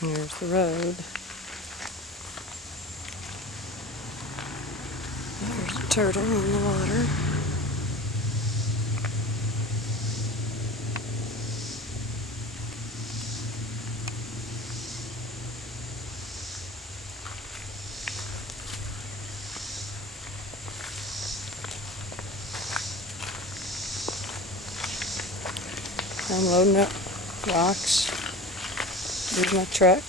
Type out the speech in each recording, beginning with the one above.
Here's the road. There's a turtle in the water. I'm loading up rocks. Here's my truck.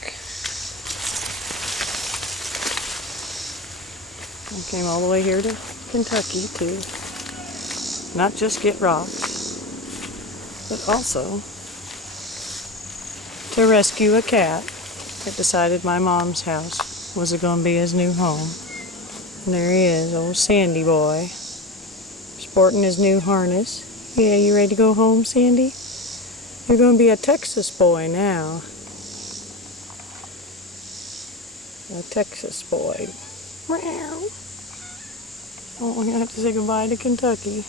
I came all the way here to Kentucky to not just get rocks, but also to rescue a cat that decided my mom's house was going to be his new home. And there he is, old Sandy boy, sporting his new harness. Yeah, you ready to go home, Sandy? You're going to be a Texas boy now. A Texas boy. Meow. Oh, we're going to have to say goodbye to Kentucky.